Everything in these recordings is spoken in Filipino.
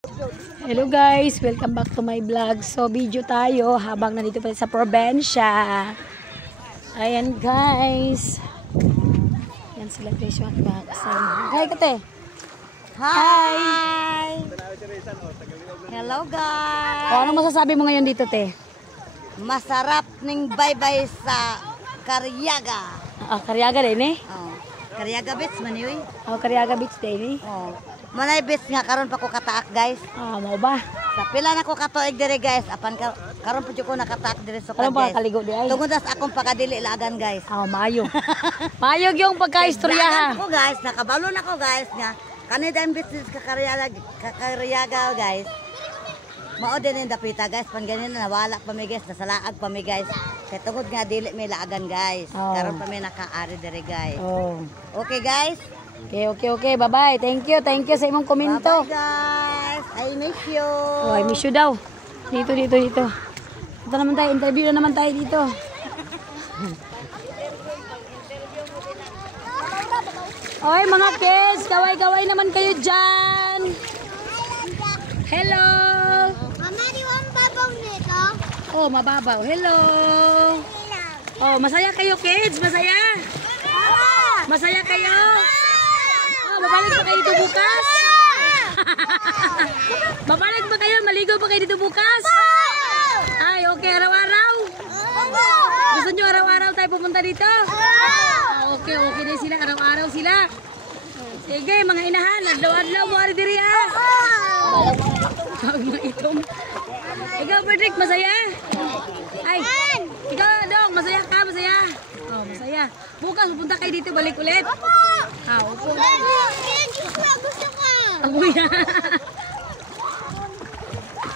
Hello guys, welcome back to my vlog. So video tayo habang nandito pa sa probinsya. Ayan guys. Yan sila guys yung kasama. Hi kate. Hi! Hello guys! O, anong masasabi mo ngayon dito te? Masarap ning bye-bye sa Cariaga. Cariaga din eh? Oh. Cariaga Beach maniwi. Cariaga Beach din eh? Oh. Manay beach nga karon pa ko kataak guys. Mau ba? Sa pila na ko katuig dire guys. Apan karon pa ko nakataak dire sa guys. Karon kaligo di ay. Tungod sa akong pagkadili lagan guys. Mayo. Mayog yung pagkaistoryahan. Ko guys, nakabalo na ko guys nga. Kanida yung business Cariaga guys. Mao din yung dapita guys. Pan ganyan na nawala pa mi guys. Nasalaag pa mi guys. Kaya tungod nga dili may laagan guys. Karon pa mi nakaari dire guys. Okay guys. Okay. Bye-bye. Thank you sa imong komento. Bye guys. I miss you. I miss you daw. Dito. Ito naman tayo. Interview na naman tayo dito. Oy mga kids, kaway-kaway naman kayo dyan. Hello. Mama, di mo mababaw nito? Oh, mababaw. Hello. Oh, masaya kayo kids? Masaya? Masaya kayo? Babalik ba kayo dito bukas? Babalik ba kayo? Maligo ba kayo dito bukas? Ay, okay. Araw-araw? Gusto nyo araw-araw tayo pumunta dito? Okay din sila. Araw-araw sila. Sige, mga inahan. Adlaw-adlaw mo ari diri ha. Mga itong. Ikaw, Frederick, masaya? Ay, ikaw, Dong, masaya ka? Masaya? Oh, masaya. Bukas, pupunta kayo dito, balik ulit. Upo. Gusto ko.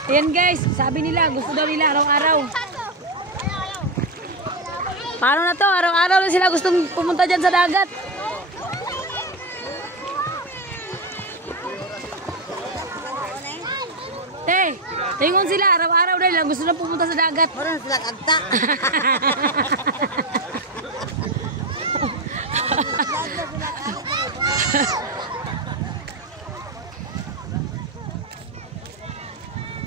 Ayan guys, sabi nila, gusto daw nila araw-araw. Paano na to? Araw-araw na sila gustong pumunta dyan sa dagat. Tingon sila, araw-araw na lang gusto na pumunta sa dagat. Parang sila kagta.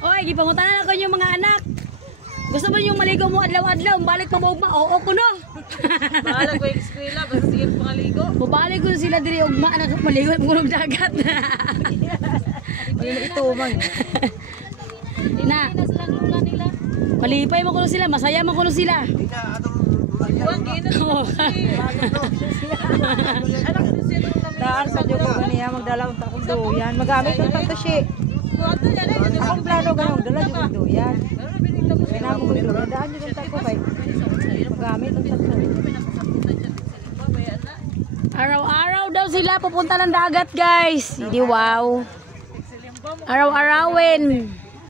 Oy, gipangutanan ako yung mga anak. Gusto ba yung maligo mo adlaw-adlaw? Balik pa mo ugma? Oo ko no. Bahala ko yung eskwela, basta sige pangaligo. Mabalik ko sila diri ugma anak maligo at murog dagat. Ito man. Na. Malipay mo kuno sila, masaya mo kuno sila. Daan sa Diyo ko ganiya, magdala unta kong duyan. Magamit ng tagtashi. Ang plano ganun, dala Diyo kong duyan. Pinamo ko duyan, daan Diyo kong ko kay magamit ng tagtashi. Araw-araw daw sila pupunta ng dagat guys. Hindi wow. Araw-arawin.